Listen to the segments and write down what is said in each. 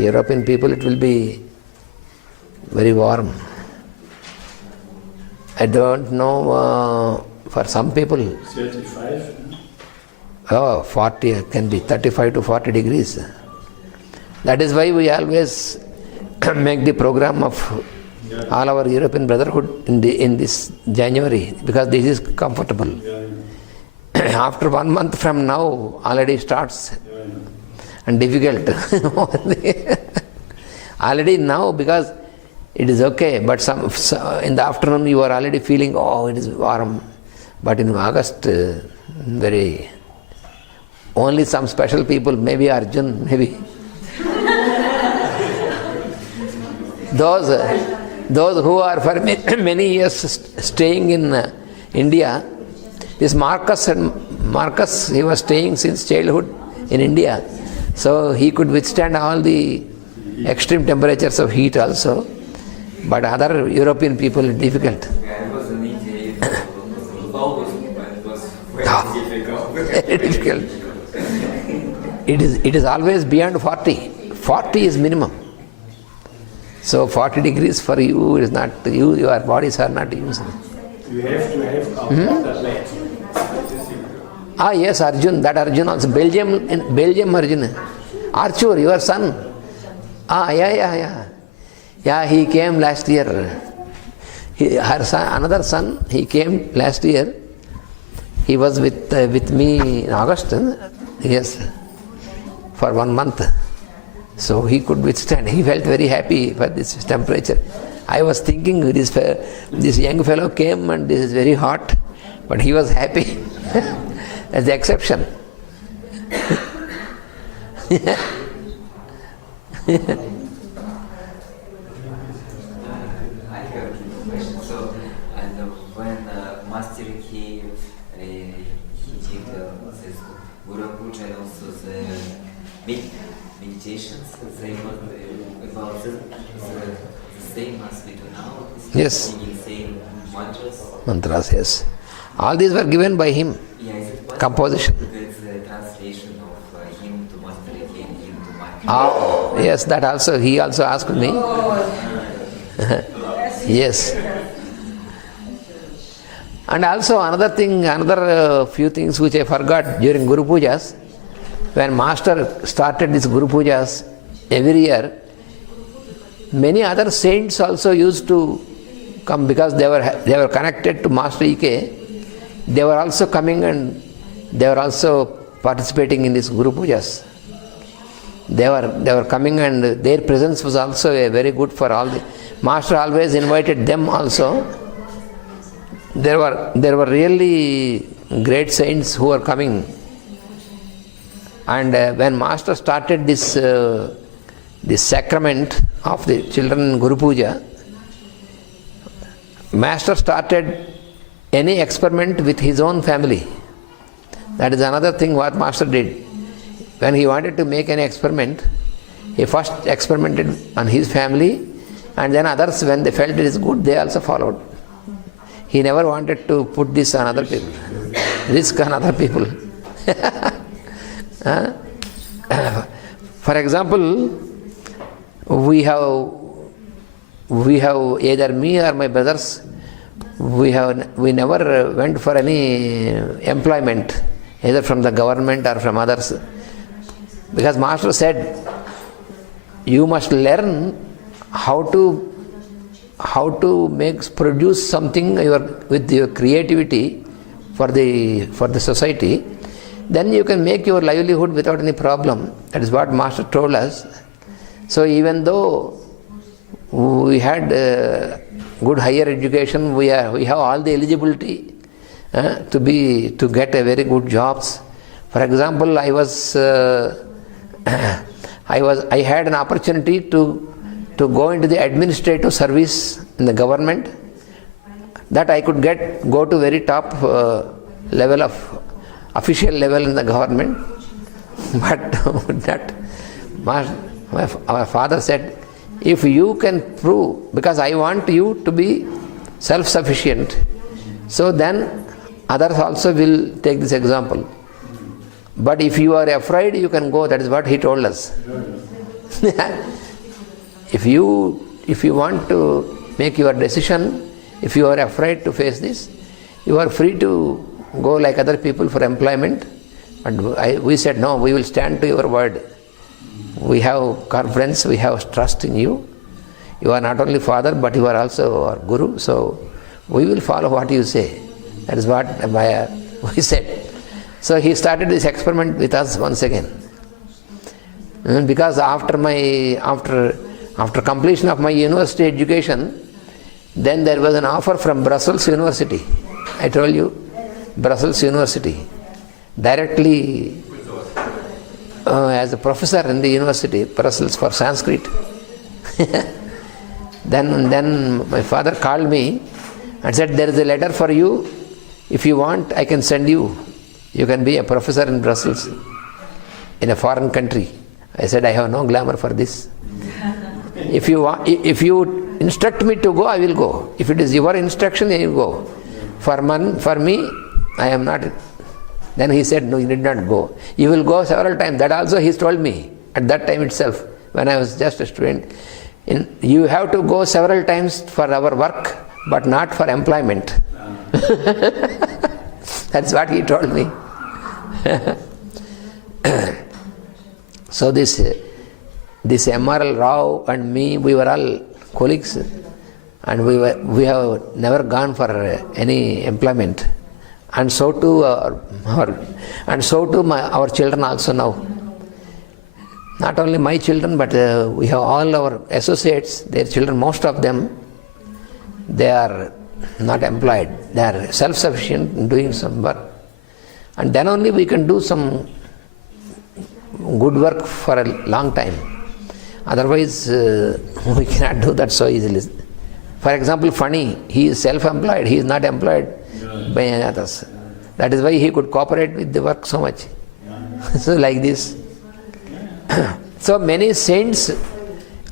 European people, it will be very warm. I don't know, for some people, 35? 40 can be 35 to 40 degrees. That is why we always make the program of all our European Brotherhood in this January, because this is comfortable. After 1 month from now, already starts and difficult. Already now, because it is okay, but in the afternoon you are already feeling, oh, it is warm. But in August, only some special people, maybe Arjun, maybe. Those who are for many years staying in India, this Marcus, he was staying since childhood in India. So he could withstand all the extreme temperatures of heat also. But other European people, it's difficult. I was in India in August, but it was very difficult. Very difficult. It is always beyond 40. 40 is minimum. So 40 degrees for you is not, your bodies are not used. You have to have that land. Yes, Arjun, that Arjun also, Belgium Arjun. Archur, your son. Yeah, he came last year. Her son, another son, he came last year. He was with me in August. Yes, for 1 month. So he could withstand. He felt very happy for this temperature. I was thinking this young fellow came and this is very hot, but he was happy. As the exception. I have a question. So, when Master he did this Guru Puja and also the meditations, they were about the same as we do now? Yes. Same mantras? Mantras, yes. All these were given by him. Yeah, is it possible? Composition. It's a translation of him to Master and him to Master. Yes, that also, he also asked me. Yes. And also another few things which I forgot during Guru Pujas. When Master started these Guru Pujas every year, many other saints also used to come because they were connected to Master E.K. They were also coming and they were also participating in these Guru Pujas. They were coming and their presence was also very good for all the... Master always invited them also. There were really great saints who were coming. And when Master started this sacrament of the children Guru Puja, Master started any experiment with his own family. That is another thing what Master did. When he wanted to make an experiment, he first experimented on his family, and then others, when they felt it is good, they also followed. He never wanted to put this on other people, risk on other people. For example, we have either me or my brothers, we never went for any employment, either from the government or from others. Because Master said, you must learn how to produce something with your creativity for the society. Then you can make your livelihood without any problem. That is what Master told us. So even though we had good higher education, we have all the eligibility to get a very good jobs. For example, I had an opportunity to go into the administrative service in the government, that I could go to very top level of official level in the government. But that my father said, if you can prove, because I want you to be self-sufficient, so then others also will take this example. But if you are afraid, you can go. That is what he told us. If you want to make your decision, if you are afraid to face this, you are free to go like other people for employment. But we said, no, we will stand to your word. We have confidence, we have trust in you. You are not only father, but you are also our guru, so we will follow what you say. That is what we said. So he started this experiment with us once again. Because after completion of my university education, then there was an offer from Brussels University. I told you, Brussels University. Directly as a professor in the university, Brussels, for Sanskrit. Then my father called me and said, there is a letter for you. If you want, I can send you. You can be a professor in Brussels, in a foreign country. I said, I have no glamour for this. If you instruct me to go, I will go. If it is your instruction, I will go. For me, I am not. Then he said, no, you did not go. You will go several times. That also he told me at that time itself, when I was just a student. You have to go several times for our work, but not for employment. That's what he told me. So this MRL Rao and me, we were all colleagues, and we have never gone for any employment, and so too our children also now. Not only my children, but we have all our associates, their children, most of them, they are not employed. They are self-sufficient in doing some work. And then only we can do some good work for a long time. Otherwise, we cannot do that so easily. For example, Funny, he is self-employed, he is not employed by others. That is why he could cooperate with the work so much. So like this. So many saints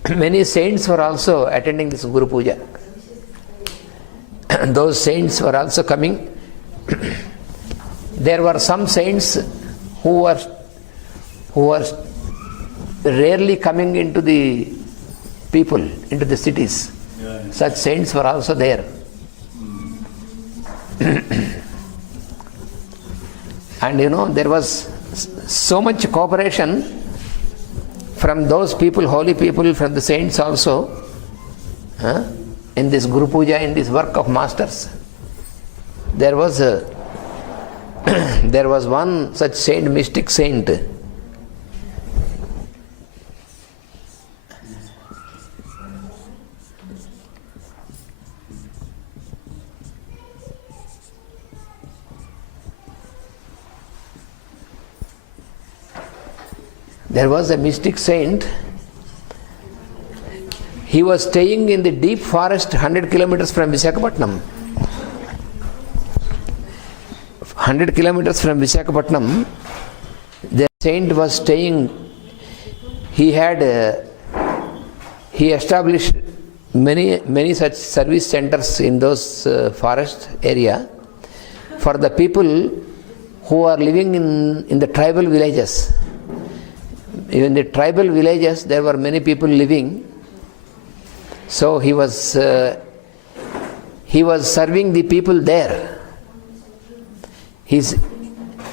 were also attending this Guru Puja. Those saints were also coming. There were some saints who were rarely coming into the people, into the cities. Such saints were also there. And there was so much cooperation from those people, holy people, from the saints also, in this Guru Puja, in this work of masters. There was one such saint, mystic saint. There was a mystic saint. He was staying in the deep forest 100 kilometers from Visakhapatnam. 100 kilometers from Visakhapatnam, the saint was staying. He established many such service centers in those forest area for the people who are living in the tribal villages. In the tribal villages, there were many people living. So he was serving the people there.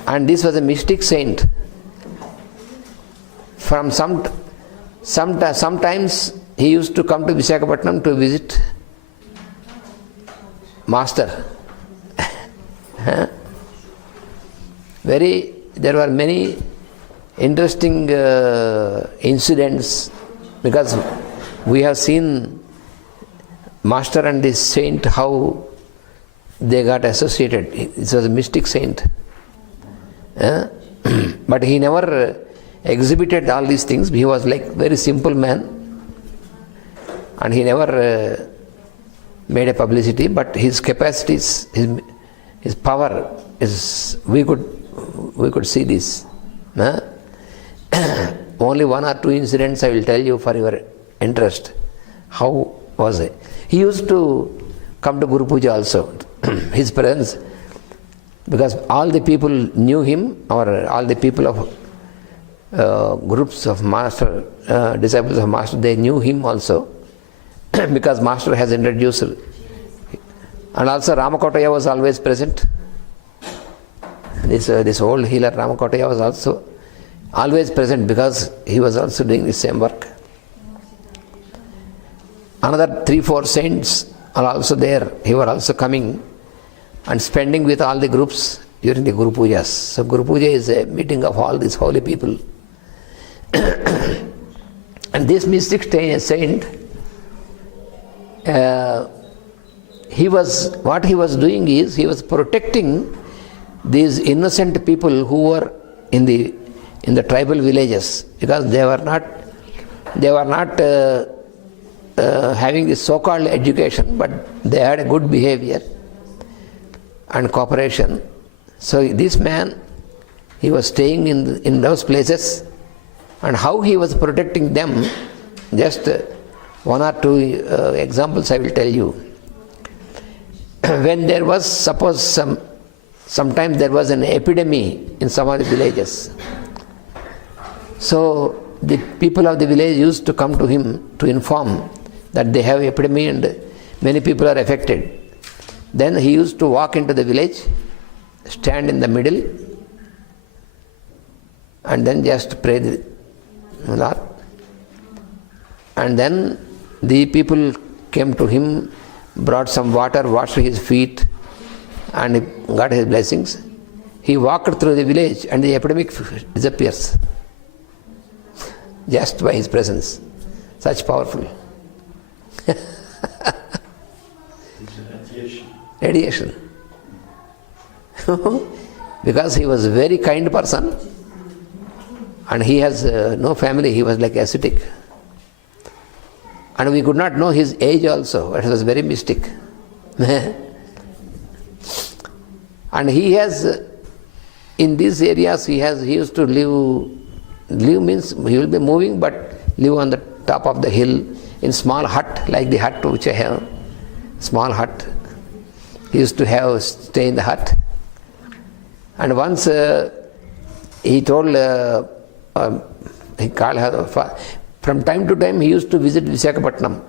And this was a mystic saint. From sometimes he used to come to Visakhapatnam to visit Master. There were many interesting incidents, because we have seen Master and this saint, how they got associated. It was a mystic saint. But he never exhibited all these things. He was like very simple man, and he never made a publicity, but his capacities, his power, we could see this. Only one or two incidents I will tell you for your interest. How was it? He used to come to Guru Puja also. His presence, because all the people knew him, or all the people of groups of master, disciples of master, they knew him also because master has introduced. And also Ramakotaya was always present. This old healer Ramakotaya was also always present because he was also doing the same work. Another 3-4 saints are also there. He were also coming and spending with all the groups during the Guru Pujas. So Guru Puja is a meeting of all these holy people. And this mystic saint, what he was doing is, he was protecting these innocent people who were in the tribal villages, because they were not having this so-called education, but they had a good behavior and cooperation. So this man, he was staying in those places, and how he was protecting them, just 1 or 2 examples I will tell you. When there was, suppose sometimes there was an epidemic in some of the villages, so the people of the village used to come to him to inform that they have epidemic and many people are affected. Then he used to walk into the village, stand in the middle, and then just pray the Lord. And then the people came to him, brought some water, washed his feet, and he got his blessings. He walked through the village and the epidemic disappears just by his presence. Such powerful. Radiation. Because he was a very kind person and he has no family, he was like ascetic. And we could not know his age also, it was very mystic. And he has, in these areas, he used to live means he will be moving, but live on the top of the hill in small hut, like the hut which I have, small hut. He used to stay in the hut. And once he told, he called her, from time to time he used to visit Visakhapatnam,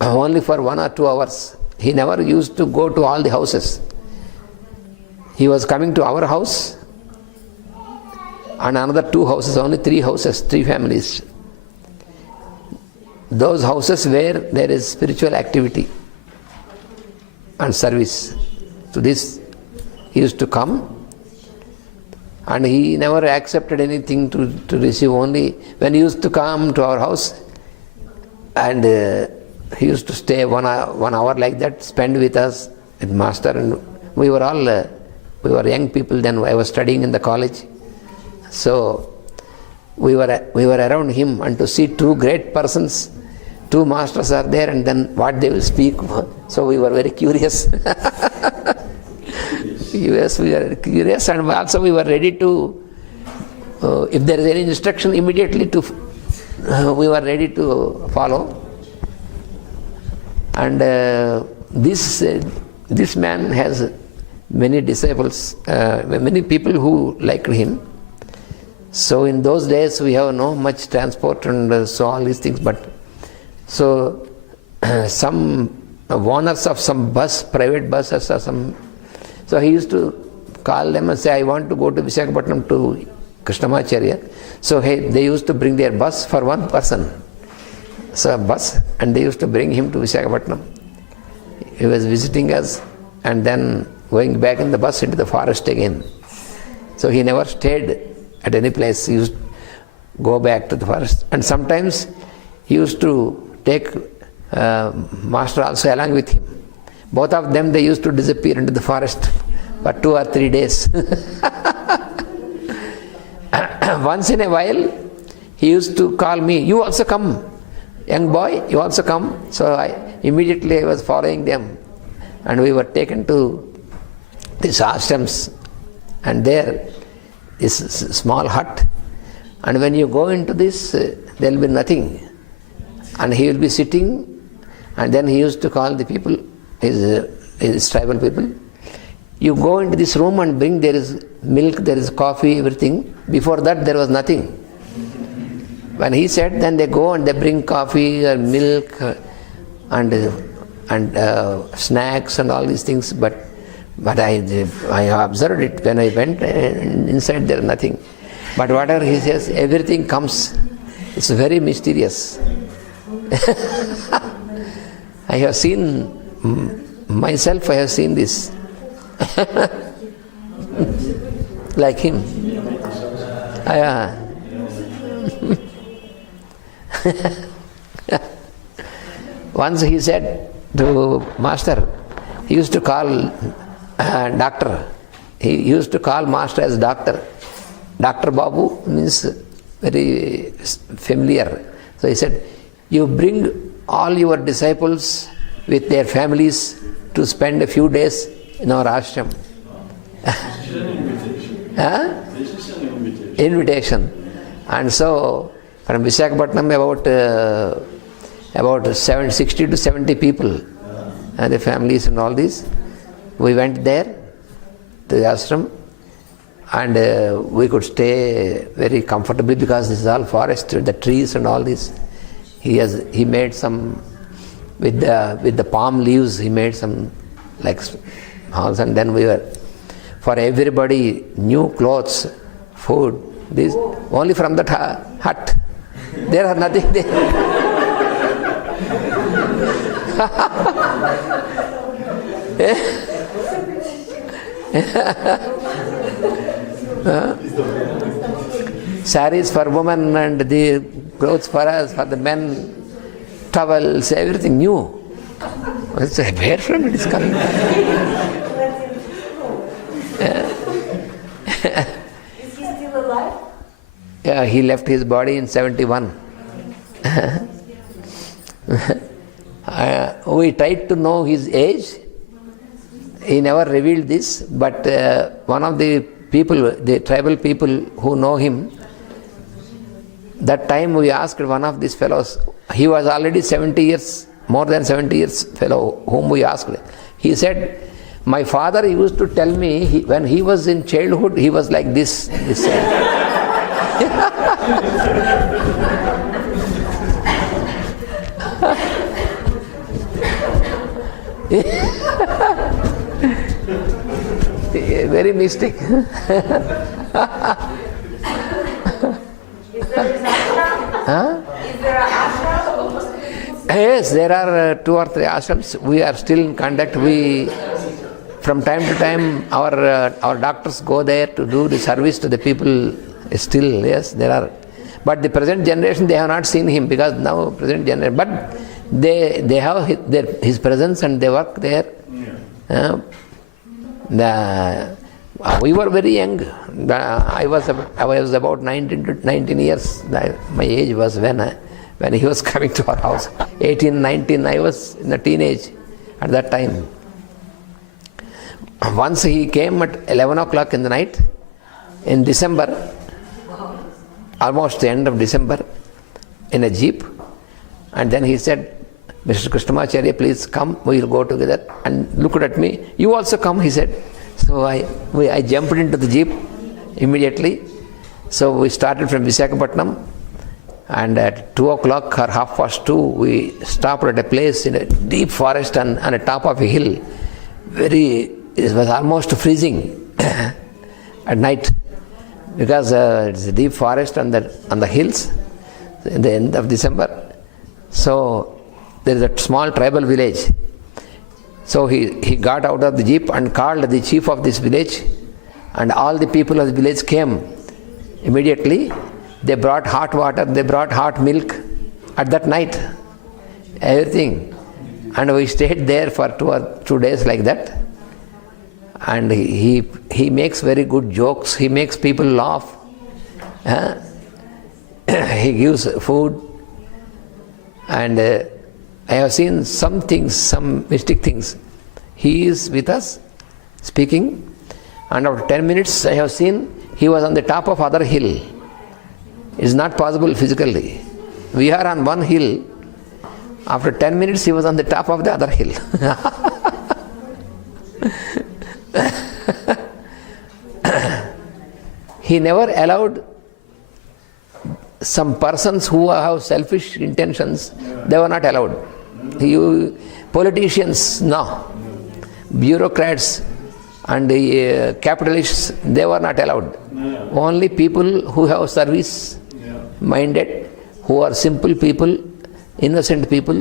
only for 1 or 2 hours. He never used to go to all the houses. He was coming to our house and another 2 houses, only 3 houses, 3 families. Those houses where there is spiritual activity and service. To this he used to come, and he never accepted anything to receive. Only when he used to come to our house, and he used to stay 1 hour like that, spend with us, with master, and we were young people then. I was studying in the college, so we were around him, and to see 2 great persons, 2 masters are there, and then what they will speak. So we were very curious. Yes, we were curious, and also we were ready to, if there is any instruction, immediately we were ready to follow. And this man has many disciples, many people who liked him. So in those days we have no much transport and so all these things, but so some owners of some private buses or some, so he used to call them and say, I want to go to Visakhapatnam to Krishnamacharya. So they used to bring their bus for 1 person. So a bus, and they used to bring him to Visakhapatnam. He was visiting us and then going back in the bus into the forest again. So he never stayed at any place. He used to go back to the forest. And sometimes he used to take master also along with him. Both of them, they used to disappear into the forest for 2 or 3 days. Once in a while, he used to call me, you also come, young boy, you also come. So I was following them, and we were taken to these ashrams, and there is a small hut, and when you go into this, there will be nothing, and he will be sitting, and then he used to call the people, his tribal people, You go into this room and bring, there is milk, there is coffee, everything. Before that there was nothing. When he said, then they go and they bring coffee or milk and snacks and all these things. But I observed it when I went inside, there is nothing. But whatever he says, everything comes. It's very mysterious. I have seen, myself I have seen this. Like him. Once he said to master, he used to call doctor. He used to call master as doctor. Dr. Babu means very familiar. So he said, you bring all your disciples with their families to spend a few days in our ashram. This is an invitation. Invitation. And so from Visakhapatnam about 60 to 70 people and the families and all this, we went there to the ashram, and we could stay very comfortably because this is all forest, the trees and all this. He made some with the palm leaves. He made some like halls, and then we were, for everybody, new clothes, food. This only from that hut. There are nothing there. Saris for women and the clothes for us, for the men, towels, everything new. Where from it is coming? Is he still alive? Yeah, he left his body in 71. We tried to know his age. He never revealed this, but one of the people, the tribal people who know him, that time we asked one of these fellows, he was already 70 years, more than 70 years fellow, whom we asked. He said, my father used to tell me, when he was in childhood, he was like this very mystic. Is there an ashram? Is there an ashram? Yes, there are 2 or 3 ashrams. We are still in contact. We, from time to time, our doctors go there to do the service to the people. Still, yes, there are. But the present generation, they have not seen him, because now present generation. But they have his presence and they work there. We were very young. I was about 19 years. My age was when he was coming to our house. 18, 19, I was in a teenage at that time. Once he came at 11 o'clock in the night, in December, almost the end of December, in a jeep, and then he said, Mr. Krishnamacharya, please come, we will go together. And looked at me, you also come, he said. So I jumped into the jeep immediately. So we started from Visakhapatnam, and at 2 o'clock or 2:30, we stopped at a place in a deep forest on the top of a hill. It was almost freezing at night, because it's a deep forest on the hills in the end of December. So there is a small tribal village. So he got out of the jeep and called the chief of this village, and all the people of the village came immediately. They brought hot water, they brought hot milk at that night, everything. And we stayed there for 2 days like that. And he makes very good jokes, he makes people laugh. He gives food. And I have seen some things, some mystic things. He is with us, speaking, and after 10 minutes I have seen he was on the top of other hill. It is not possible physically. We are on one hill. After 10 minutes he was on the top of the other hill. he never allowed some persons who have selfish intentions, they were not allowed. Politicians, no. Bureaucrats and capitalists, they were not allowed. Only people who have service minded, who are simple people, innocent people.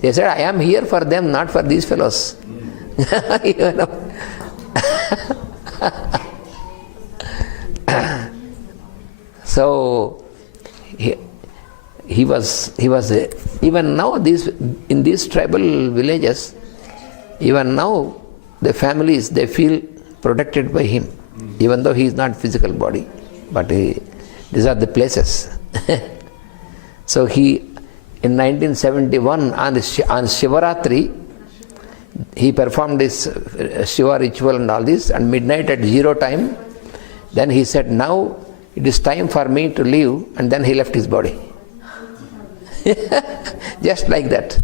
They said, I am here for them, not for these fellows. You know? So he was even now in these tribal villages, even now the families, they feel protected by him, even though he is not physical body, but these are the places. So he, in 1971 on Shivaratri, he performed this Shiva ritual and all this, and midnight at 0 time, then he said, now it is time for me to leave, and then he left his body. Just like that.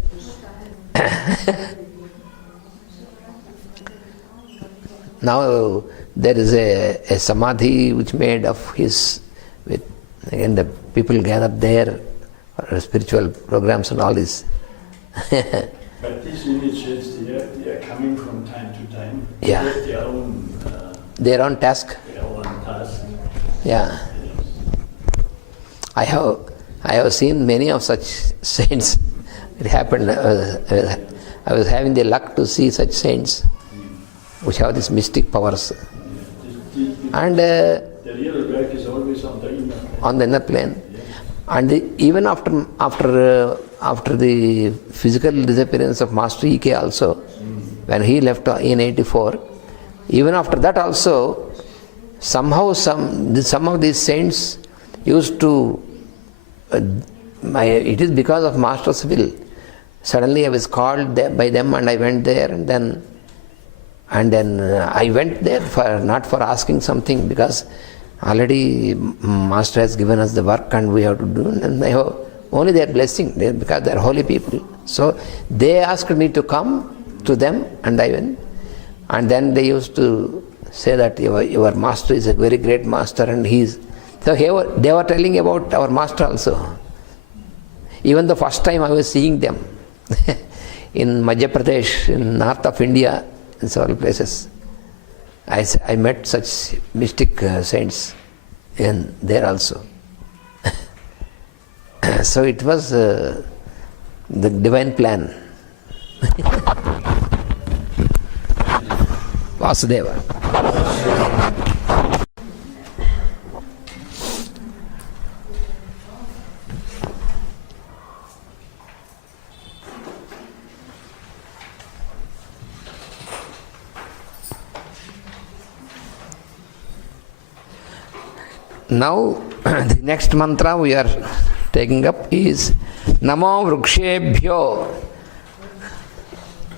Now there is a samadhi which made of his, and the people gather there for spiritual programs and all this. But these initiates, they are coming from time to time. Yeah. They have Their own task. their own task. Yeah. I have seen many of such saints. It happened. I was having the luck to see such saints which have these mystic powers. And The real work is always on the inner plane. on the inner plane. And even after the physical disappearance of Master E.K. also, when he left in 84, even after that also, somehow some of these saints used to, it is because of Master's will. Suddenly I was called there by them and I went there, and then I went there not for asking something, because already Master has given us the work and we have to do, and they have only their blessing, because they are holy people. So they asked me to come to them, and I went. And then they used to say that your Master is a very great Master, and so they were telling about our Master also. Even the first time I was seeing them in Madhya Pradesh, in north of India, in several places, I met such mystic saints in there also. So it was the divine plan. Vasudeva. Now, the next mantra we are taking up is Namo Vrukshebhyo.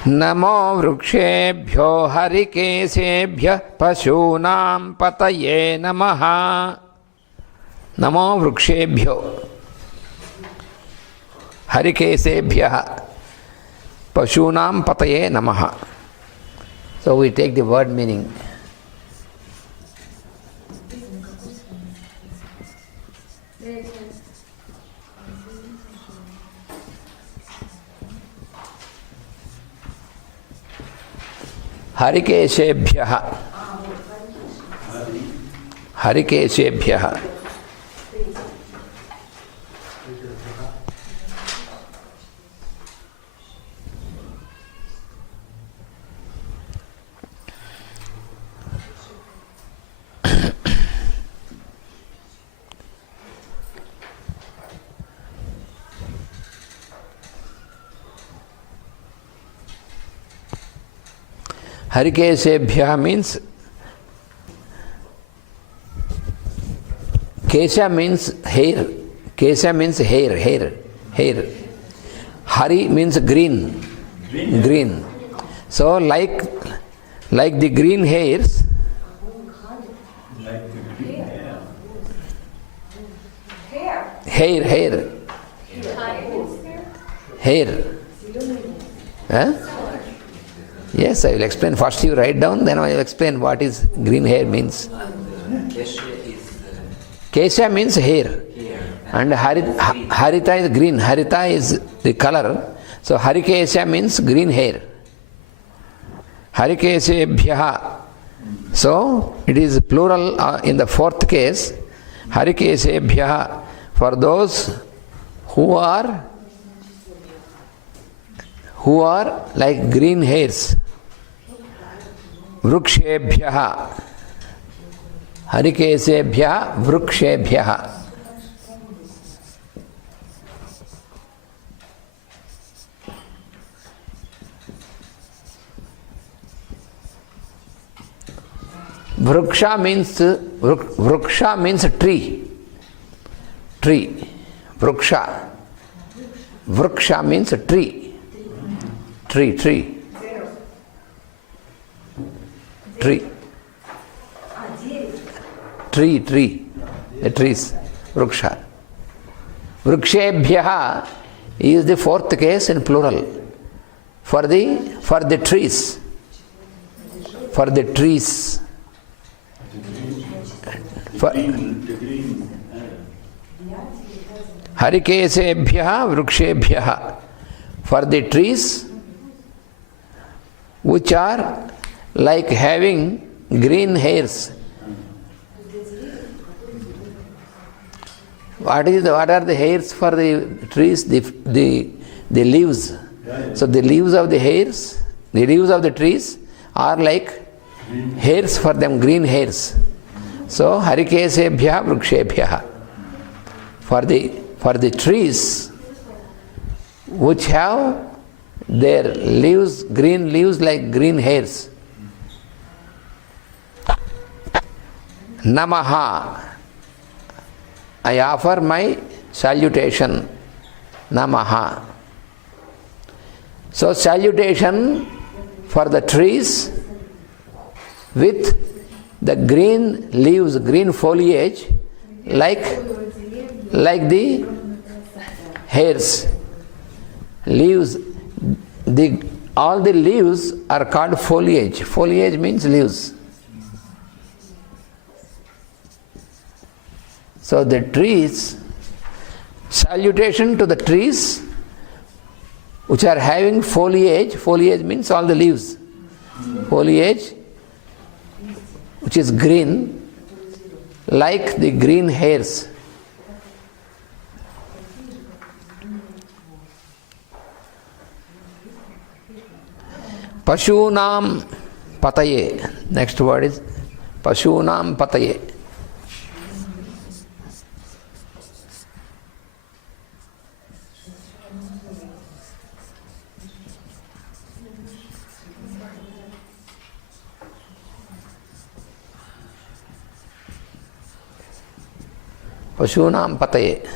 Namo Vrukshebhyo Harikesebhya Pashunam Pataye Namaha. Namo Vrukshebhyo Harikesebhya Pashunam Pataye Namaha. So we take the word meaning. Harikesebhyaha. Harikesebhyaha. Harikesebhya means, Kesha means hair. Kesha means hair. Hari means green. Green. So like the green hairs, Like the green hair. Hair. Huh? Yes, I will explain. First you write down, then I will explain what is green hair means. Keshe Kesha means hair. And Harita is green. Harita is the color. So Harikesha means green hair. Harikesebhyaha. So it is plural in the fourth case. Harikesebhyaha. For those who are like green hairs. Vrukshebhyaha. Harikesebhyaha vrukshebhyaha. Vruksha means tree. Tree. Vruksha. Vruksha means tree. Tree. Tree. The trees. Vruksha. Vrukshebhyaha is the fourth case in plural. For the trees. For the trees. Harikesebhyaha vrukshebhyaha. For the trees which are like having green hairs. What are the hairs for the trees? The leaves. So the leaves of the hairs, the leaves of the trees are like hairs for them, green hairs. So Harikesebhyaha vrukshebhyaha. For the trees which have their leaves, green leaves like green hairs. Namaha. I offer my salutation. Namaha. So salutation for the trees with the green leaves, green foliage, like the hairs. Leaves, all the leaves are called foliage. Foliage means leaves. So the trees, salutation to the trees which are having foliage. Foliage means all the leaves. Foliage which is green, like the green hairs. Pashunam pataye. Next word is Pashunam pataye. Pashunam pataye.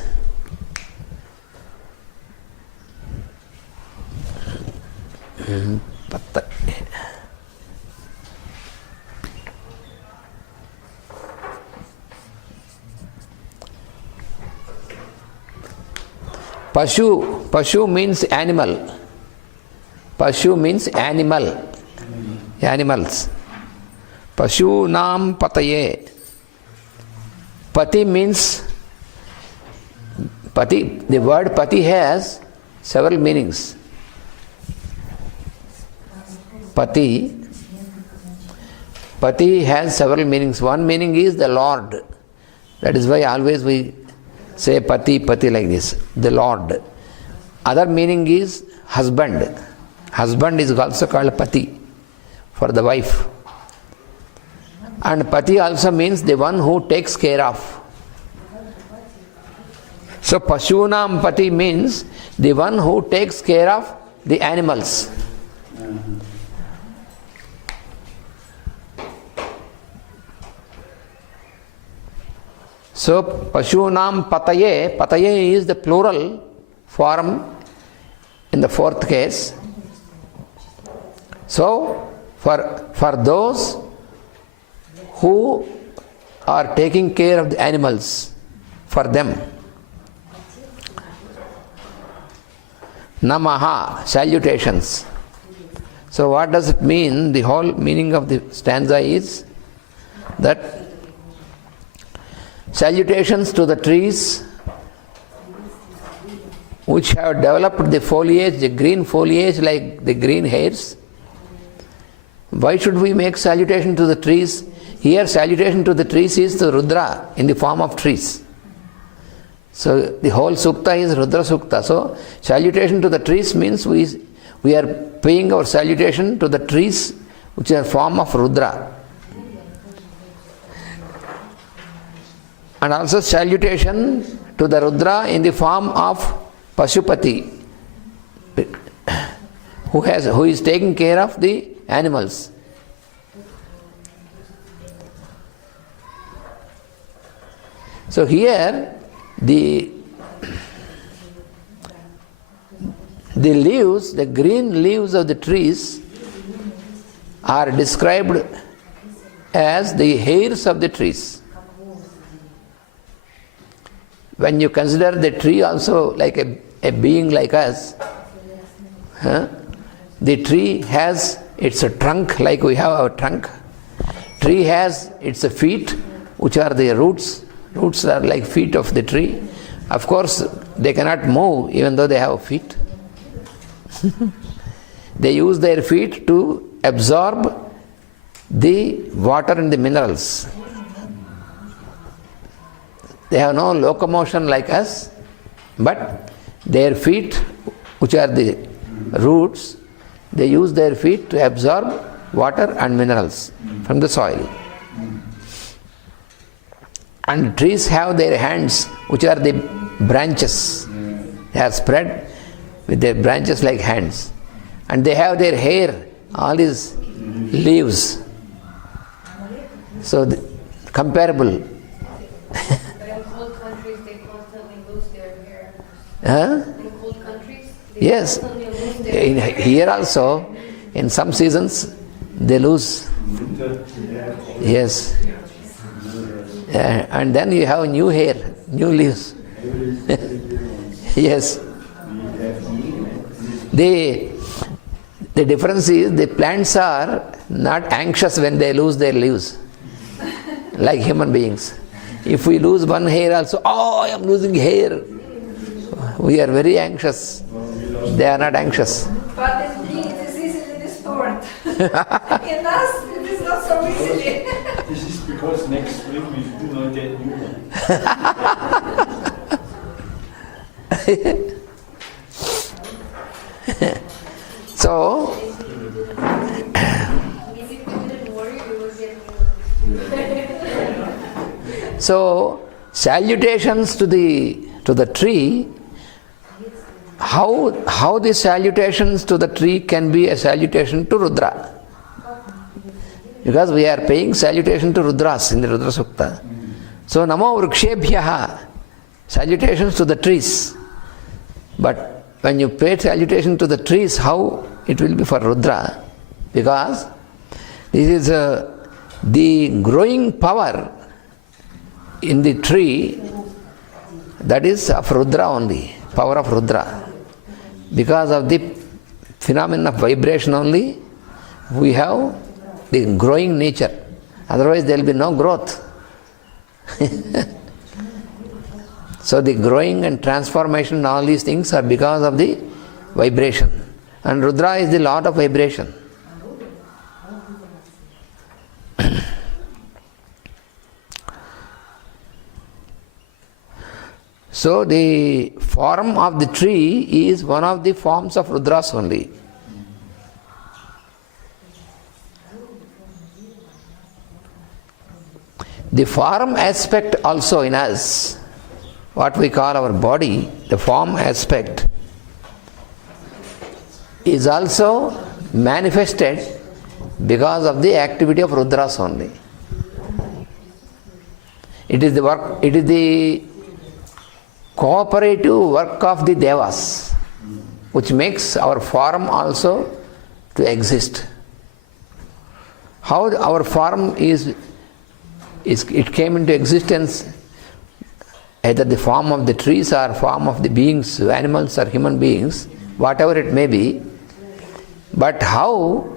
Pashu means animal. Pashu means animal. Animals. Pashunam pataye. Pati means pati. The word pati has several meanings. Pati has several meanings. One meaning is the Lord. That is why always we say pati like this, the Lord. Other meaning is husband. Husband is also called pati for the wife. And pati also means the one who takes care of. So Pashunam pati means the one who takes care of the animals. So Pashunam pataye. Pataye is the plural form in the fourth case. So for those who are taking care of the animals, for them. Namaha, salutations. So what does it mean? The whole meaning of the stanza is that salutations to the trees which have developed the foliage, the green foliage like the green hairs. Why should we make salutation to the trees? Here salutation to the trees is the Rudra in the form of trees. So the whole sukta is Rudrasukta. So salutation to the trees means we are paying our salutation to the trees which are form of Rudra. And also salutation to the Rudra in the form of Pashupati, who is taking care of the animals. So here the leaves, the green leaves of the trees are described as the hairs of the trees. When you consider the tree also like a being like us, the tree has its trunk like we have our trunk. Tree has its feet which are the roots. Roots are like feet of the tree. Of course, they cannot move even though they have feet. They use their feet to absorb the water and the minerals. They have no locomotion like us, but their feet, which are the roots, they use their feet to absorb water and minerals from the soil. And trees have their hands, which are the branches. They are spread with their branches like hands. And they have their hair, all these leaves. So comparable. But in cold countries, they constantly lose their hair. In cold countries, they Yes. constantly lose their hair. Here also, in some seasons, they lose. Yes. And then you have new hair, new leaves. Yes. The difference is the plants are not anxious when they lose their leaves, like human beings. If we lose one hair also, oh, I am losing hair. We are very anxious. They are not anxious. But it is easily restored. In us, it is not so easily. This is because next spring we do not get new one. So, If you didn't worry, we will get new. so salutations to the tree. How the salutations to the tree can be a salutation to Rudra? Because we are paying salutation to Rudras in the Rudrasukta. So Namo Vrukshebhyaha, salutations to the trees. But when you pay salutation to the trees, how it will be for Rudra? Because this is the growing power in the tree, that is of Rudra only, power of Rudra. Because of the phenomenon of vibration only, we have the growing nature. Otherwise there will be no growth. So the growing and transformation, all these things are because of the vibration. And Rudra is the lord of vibration. So the form of the tree is one of the forms of Rudras only. The form aspect also in us, what we call our body, the form aspect, is also manifested because of the activity of Rudras only. It is the cooperative work of the Devas which makes our form also to exist. How our form it came into existence, either the form of the trees or form of the beings, animals or human beings, whatever it may be, but how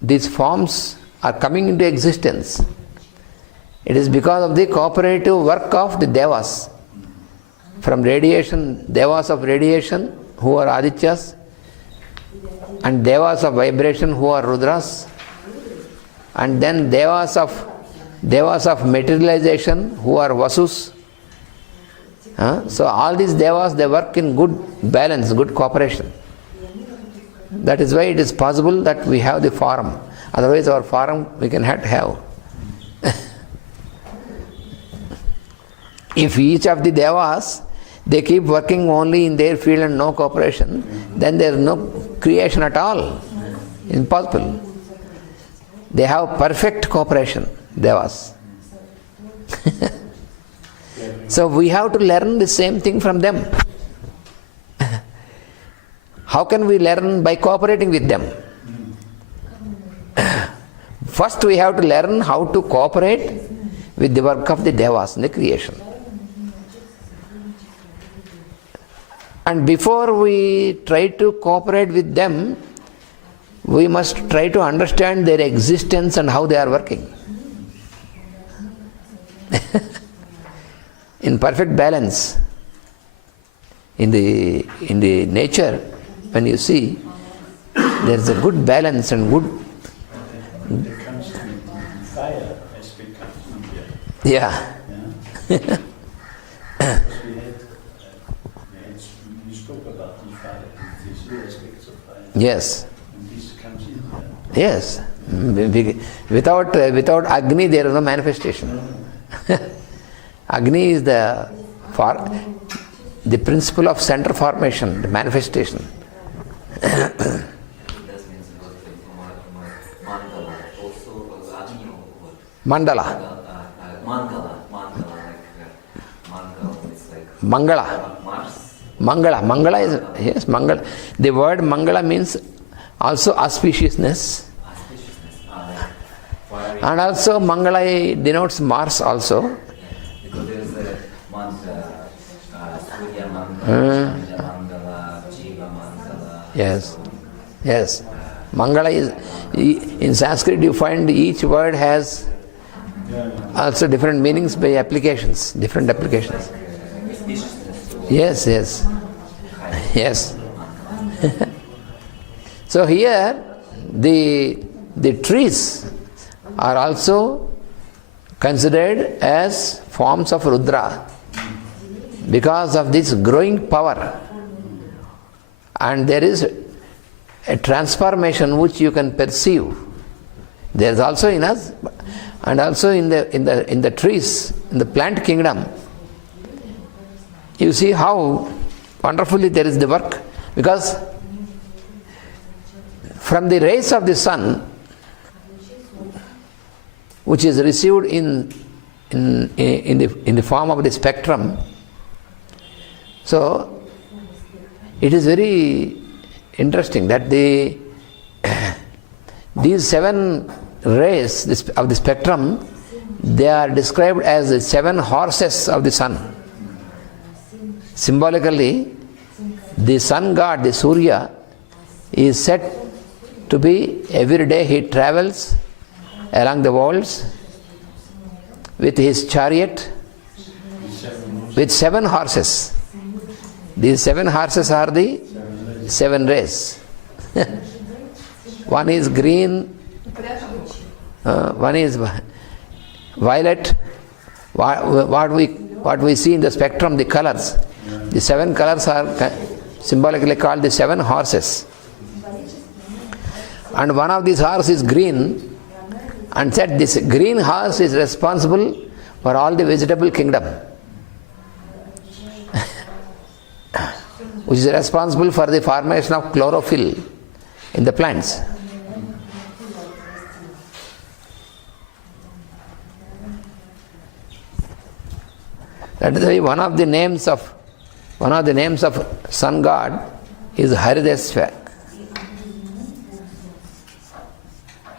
these forms are coming into existence. It is because of the cooperative work of the Devas. From radiation, Devas of radiation who are Adityas, and Devas of vibration who are Rudras, and then Devas of materialization who are Vasus. So all these Devas, they work in good balance, good cooperation. That is why it is possible that we have the form. Otherwise our form we cannot have. If each of the Devas, they keep working only in their field and no cooperation, then there is no creation at all. Impossible. They have perfect cooperation, Devas. So we have to learn the same thing from them. How can we learn? By cooperating with them. First we have to learn how to cooperate with the work of the Devas in the creation. And before we try to cooperate with them, we must try to understand their existence and how they are working. In perfect balance. In the nature, when you see, there is a good balance and good. There comes the fire aspect comes in here. Yeah. Because we spoke about the fire, the three aspects of fire. Yes. And this comes in here. Yes. Without Agni, there is no manifestation. Agni is the principle of center formation, the manifestation. That means mandala. Also, Agni or Mandala. mandala, like mandala is like Mangala. Mars. Mangala. Mangala is, yes, Mangala. The word Mangala means also auspiciousness. Like And also Mangala denotes Mars also. because there's a mandala, Surya mandala, mandala, Jiva mandala. Yes. Yes. Mangala is, in Sanskrit you find each word has also different meanings by applications, different applications. Yes, yes. Yes. So here the trees are also considered as forms of Rudra because of this growing power. And there is a transformation which you can perceive. There is also in us, and also in the trees, in the plant kingdom. You see how wonderfully there is the work, because from the rays of the sun, which is received in the form of the spectrum, so it is very interesting that these 7 rays of the spectrum, they are described as the 7 horses of the sun. Symbolically, the sun god, the Surya, is said to be, every day he travels along the worlds with his chariot with 7 horses. These 7 horses are the 7 rays. One is green, one is violet. What we see in the spectrum, the colors. The 7 colors are symbolically called the 7 horses. And one of these horses is green, and said this green horse is responsible for all the vegetable kingdom, which is responsible for the formation of chlorophyll in the plants. That is why one of the names of sun god is Haridasva.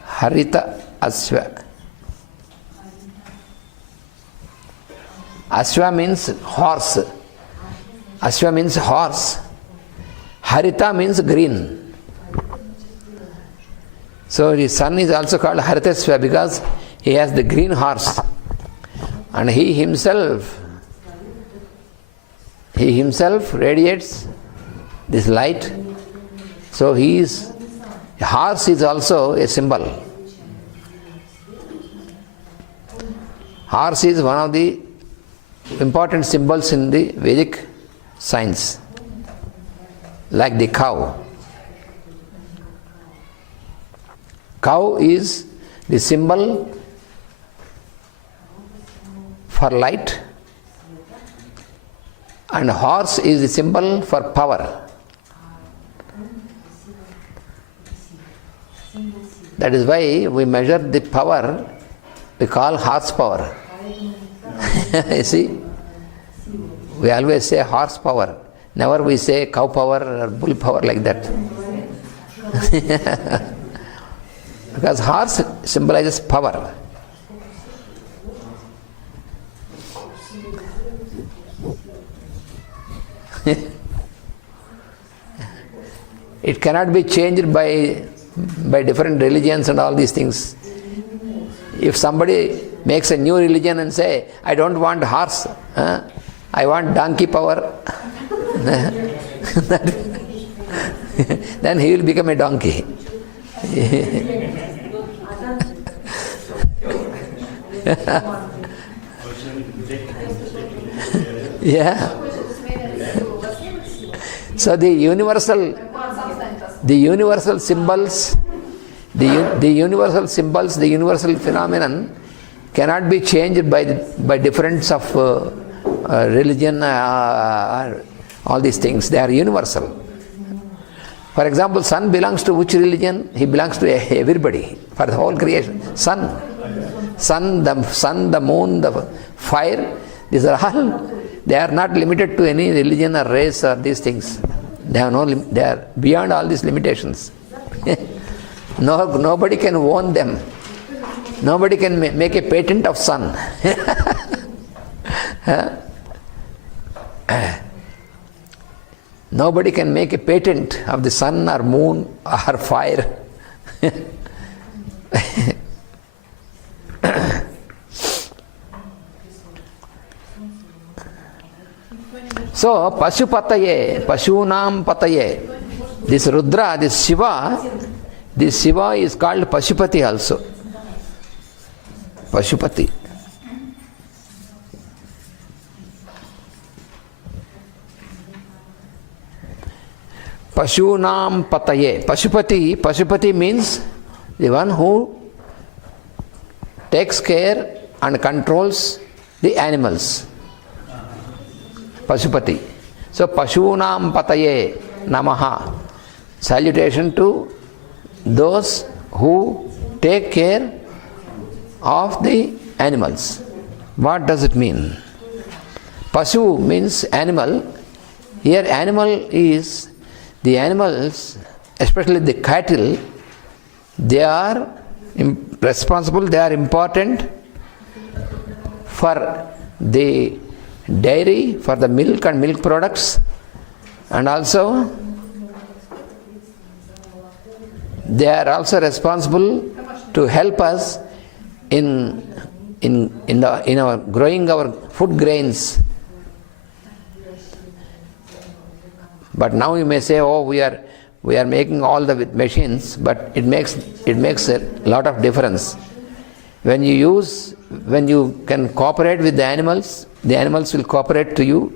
Harita Asva. Asva means horse. Asva means horse. Harita means green. So the sun is also called Haritasva because he has the green horse. And he himself radiates this light. So horse is also a symbol. Horse is one of the important symbols in the Vedic science, like the cow. Cow is the symbol for light, and horse is the symbol for power. That is why we measure the power, we call horsepower. You see, we always say horsepower, never we say cow power or bull power like that. Because horse symbolizes power. It cannot be changed by different religions and all these things. If somebody makes a new religion and say, I don't want horse, I want donkey power, then he will become a donkey. Yeah. So the universal symbols, the universal phenomenon cannot be changed by difference of religion or all these things. They are universal. For example, sun belongs to which religion? He belongs to everybody, for the whole creation. Sun, the moon, the fire, these are all, they are not limited to any religion or race or these things. They are beyond all these limitations. Nobody can own them. Nobody can make a patent of sun. Nobody can make a patent of the sun or moon or fire. So, Pashupataye, Pashunam Pataye. This Rudra, this Shiva is called Pashupati also. Pashupati. Pashunam Pataye. Pashupati means the one who takes care and controls the animals. Pashupati. So Pashunam Pataye Namaha. Salutation to those who take care of the animals. What does it mean? Pashu means animal. Here animal is the animals, especially the cattle, they are responsible, they are important for the dairy, for the milk and milk products, and also they are also responsible to help us in our growing our food grains. But now you may say, oh, we are making all the machines, but it makes a lot of difference. When you can cooperate with the animals will cooperate to you.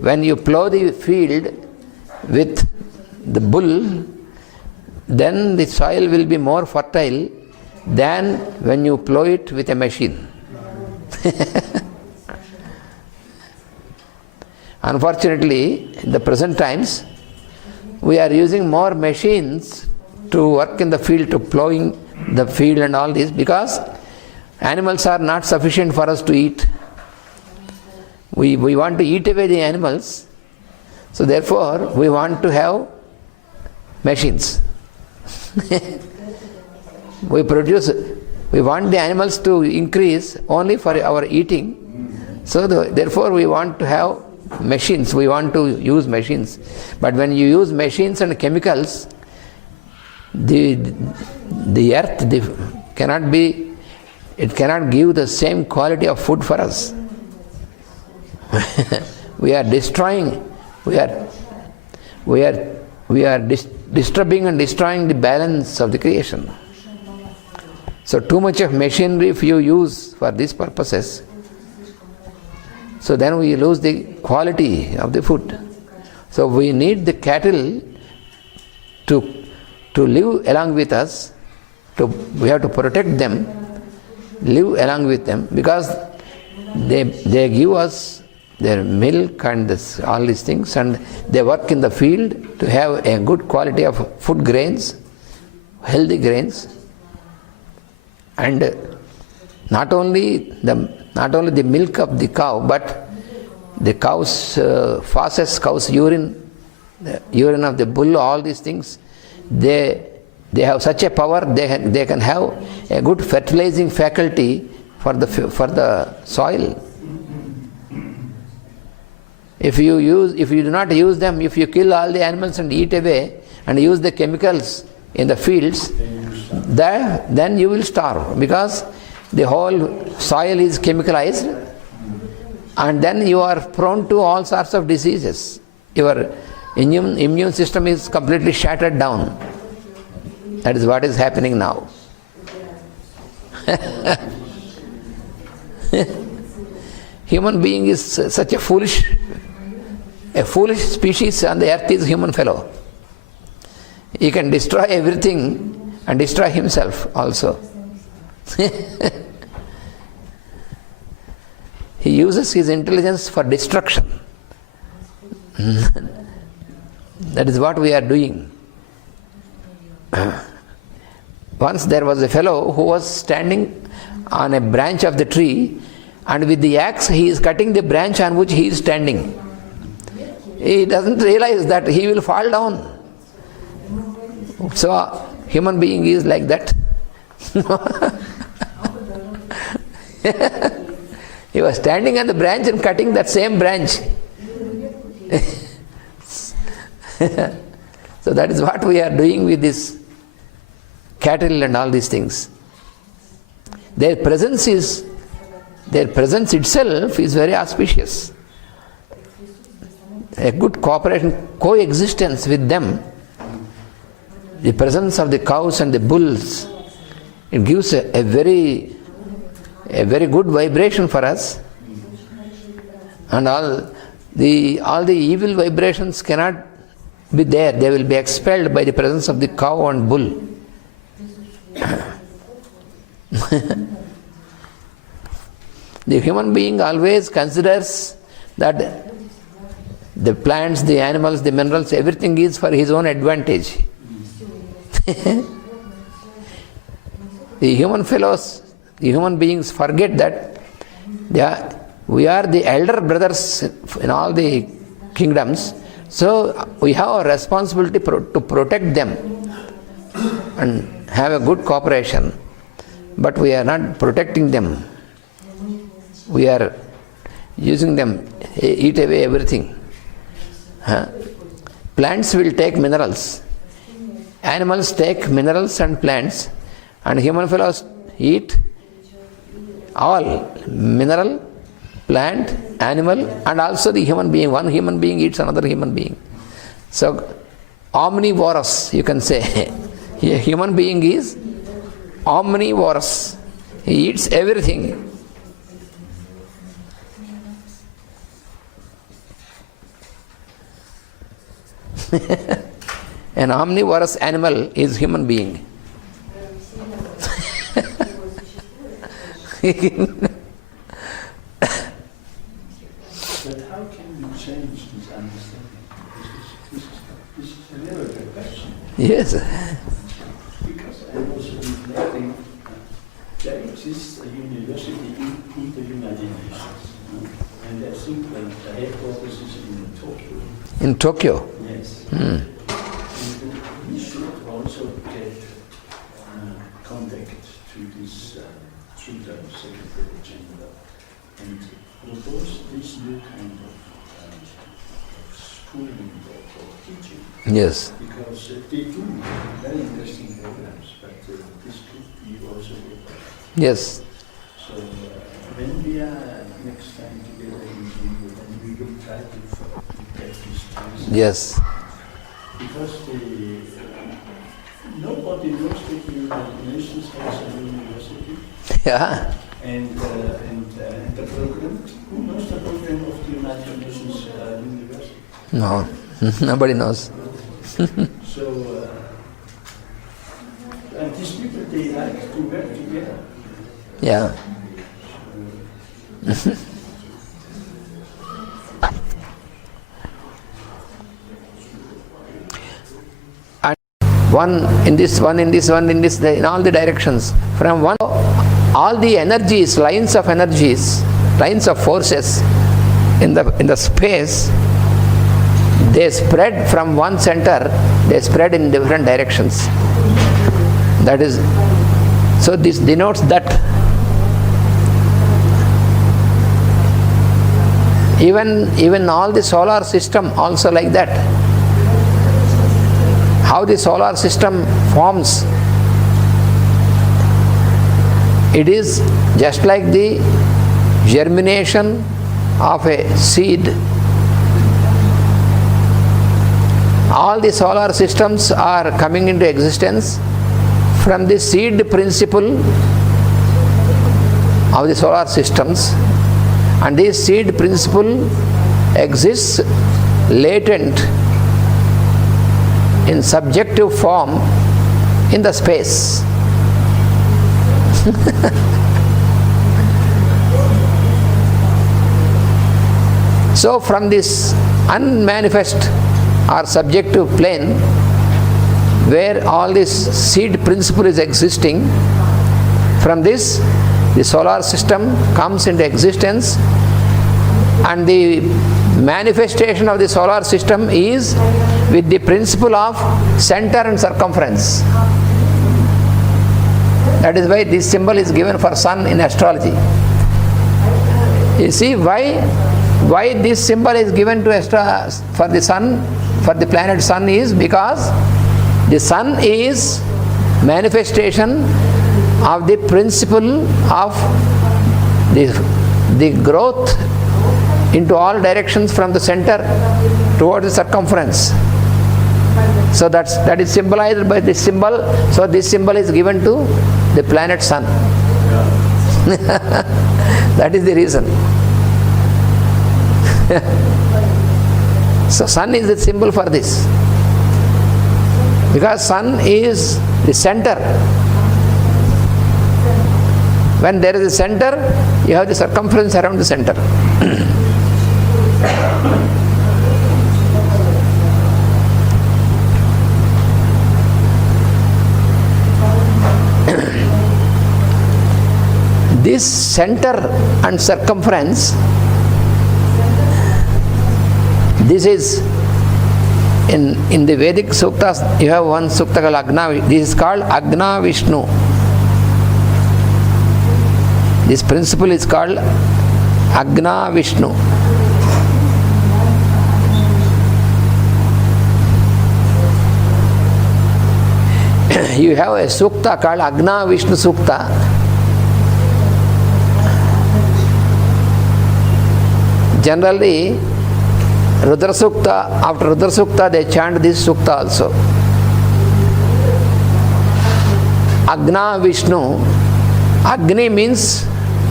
When you plow the field with the bull, then the soil will be more fertile than when you plow it with a machine. Unfortunately, in the present times, we are using more machines to work in the field, to plowing the field and all this, because animals are not sufficient for us to eat. We want to eat away the animals, so therefore we want to have machines. We want the animals to increase only for our eating, so therefore we want to have machines, we want to use machines. But when you use machines and chemicals, the earth cannot be it cannot give the same quality of food for us. We are destroying, disturbing and destroying the balance of the creation. So too much of machinery if you use for these purposes, so then we lose the quality of the food. So we need the cattle to live along with us. We have to protect them, live along with them, because they give us their milk and all these things, and they work in the field to have a good quality of food grains, healthy grains, and not only the milk of the cow, but the cow's feces, cow's urine, the urine of the bull, all these things, they have such a power. They can have a good fertilizing faculty for the soil. If you do not use them, if you kill all the animals and eat away and use the chemicals in the fields, then you will starve, because the whole soil is chemicalized, and then you are prone to all sorts of diseases. Your immune system is completely shattered down. That is what is happening now. Human being is such a foolish species on the earth is human fellow. He can destroy everything and destroy himself also. He uses his intelligence for destruction. That is what we are doing. Once there was a fellow who was standing on a branch of the tree, and with the axe he is cutting the branch on which he is standing. He doesn't realize that he will fall down. So human being is like that. He was standing on the branch and cutting that same branch. So that is what we are doing with this cattle and all these things. Their presence itself is very auspicious. A good cooperation, coexistence with them, the presence of the cows and the bulls, it gives a very good vibration for us, and all the evil vibrations cannot be there. They will be expelled by the presence of the cow and bull. The human being always considers that the plants, the animals, the minerals, everything is for his own advantage. The human beings forget that we are the elder brothers in all the kingdoms, so we have a responsibility to protect them and have a good cooperation, but we are not protecting them. We are using them, eat away everything. Plants will take minerals, animals take minerals and plants, and human fellows eat all mineral, plant, animal, and also the human being. One human being eats another human being. So omnivorous, you can say. A human being is omnivorous. He eats everything. An omnivorous animal is human being. But how can you change this understanding? This is a very good question. Yes. Because I was reflecting, there exists a university in the United Nations, and I think that the headquarters is in Tokyo. In Tokyo? Yes. We should also get contact to this, to the Secretary General, and propose this new kind of schooling or teaching. Yes. Because they do very interesting programs, but this could be also. Yes. Yes. Because nobody knows that the United Nations has a university. Yeah. And the program, who knows the program of the United Nations university? No, nobody knows. So, and these people, they like to work together. Yeah. And one in this, one in this, one in this, in all the directions. From one, all the energies, lines of energies, lines of forces in the space, they spread from one center, they spread in different directions. That is, so this denotes that even all the solar system also like that. How the solar system forms, it is just like the germination of a seed. All the solar systems are coming into existence from the seed principle of the solar systems, and this seed principle exists latent in subjective form in the space. So from this unmanifest or subjective plane, where all this seed principle is existing, from this the solar system comes into existence, and the manifestation of the solar system is with the principle of center and circumference. That is why this symbol is given for sun in astrology. You see why this symbol is given to for the sun, for the planet sun, is because the sun is manifestation of the principle of the growth into all directions from the center towards the circumference. So that is symbolized by this symbol. So this symbol is given to the planet sun. That is the reason. So sun is the symbol for this, because sun is the center. When there is a center, you have the circumference around the center. This center and circumference, this is in the Vedic Suktas, you have one Sukta called Agna. This is called Agna Vishnu. This principle is called Agna Vishnu. You have a Sukta called Agna Vishnu Sukta. Generally, Rudrasukta, after Rudrasukta they chant this Sukta also. Agna Vishnu. Agni means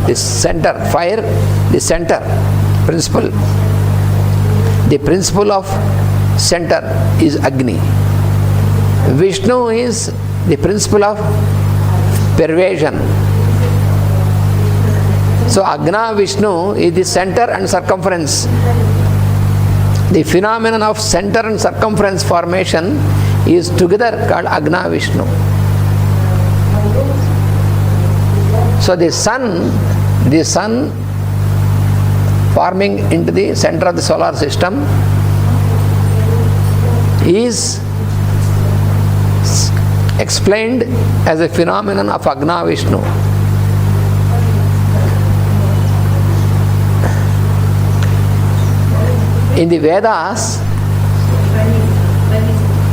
the center, fire, the center principle. The principle of center is Agni. Vishnu is the principle of pervasion. So Agna Vishnu is the center and circumference. The phenomenon of center and circumference formation is together called Agna Vishnu. So the sun forming into the center of the solar system is explained as a phenomenon of Agna Vishnu. In the Vedas,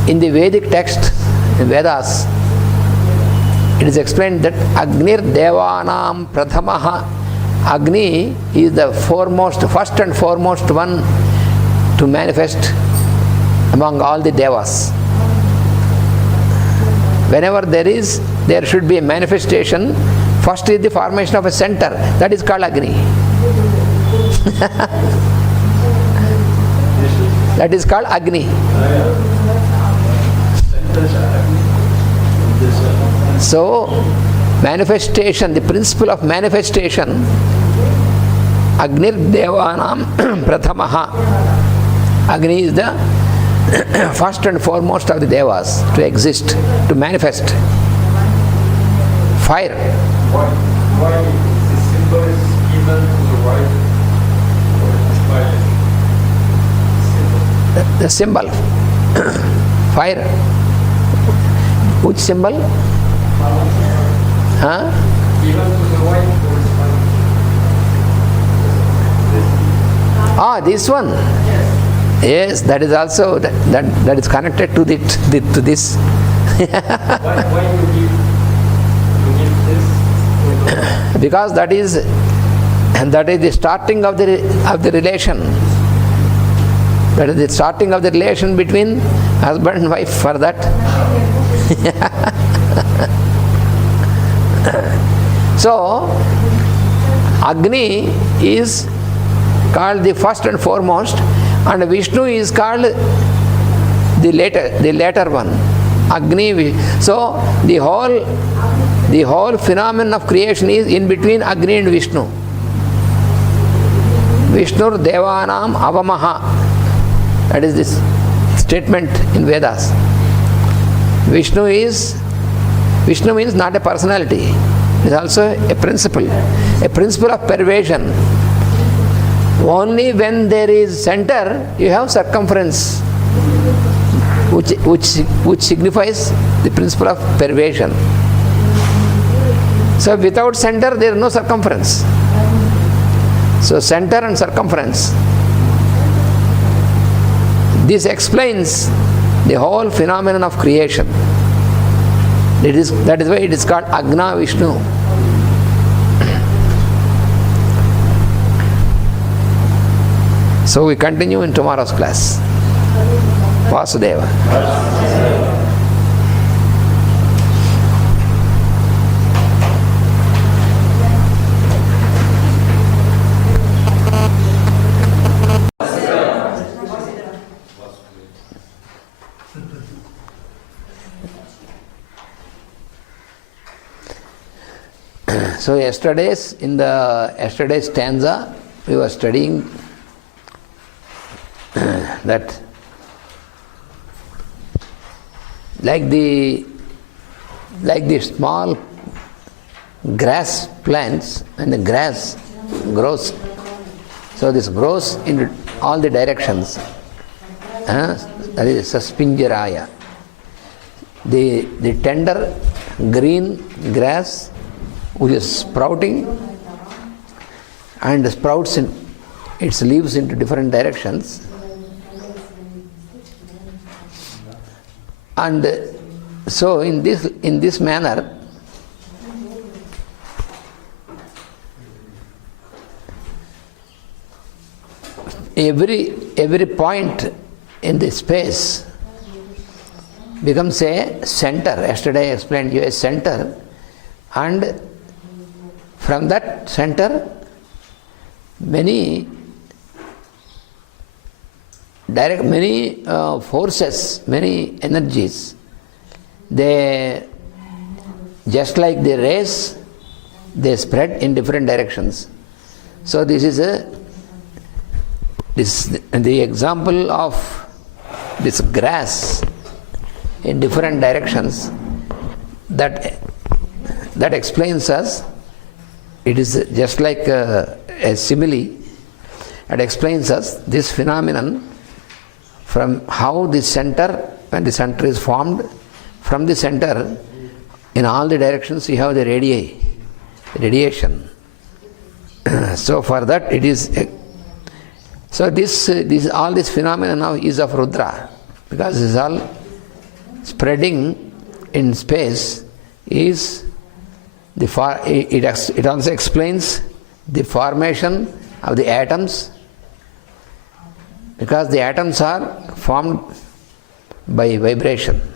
in the Vedic text, in Vedas, it is explained that Agnir Devanam Prathamaha. Agni is the foremost, first and foremost one to manifest among all the devas. Whenever there should be a manifestation, first is the formation of a center, that is called Agni. That is called Agni. So, manifestation, the principle of manifestation, Agnir Devanam Prathamaha. Agni is the first and foremost of the devas to exist, to manifest. Fire. Why the symbol is given to the right or The symbol. Fire. Which symbol? Huh? given to the right or This one. Yes, that is also that is connected to this. why you give this? Because that is the starting of the relation. That is the starting of the relation between husband and wife. For that. So, Agni is called the first and foremost, and Vishnu is called the later one. Agni. So the whole phenomenon of creation is in between Agni and Vishnu. Vishnur Devanam Avamaha. That is this statement in Vedas. Vishnu means not a personality. It is also a principle of pervasion. Only when there is center, you have circumference, which signifies the principle of pervasion. So without center, there is no circumference. So center and circumference. This explains the whole phenomenon of creation. That is why it is called Agna Vishnu. So we continue in tomorrow's class. Vasudeva. So yesterday's stanza, we were studying that like the small grass plants, and the grass grows. So this grows in all the directions. That is Saspinjaraya. The tender green grass which is sprouting and sprouts in its leaves into different directions. And so in this manner, every point in the space becomes a center. Yesterday I explained you a center, and from that center many forces, many energies, they just like the rays, they spread in different directions. So this is the example of this grass in different directions. That explains us. It is just like a simile. It explains us this phenomenon from how the center, when the center is formed, from the center in all the directions you have the radiation. So for that it is. So all this phenomenon now is of Rudra, because it is all spreading in space. It also explains the formation of the atoms, because the atoms are formed by vibration.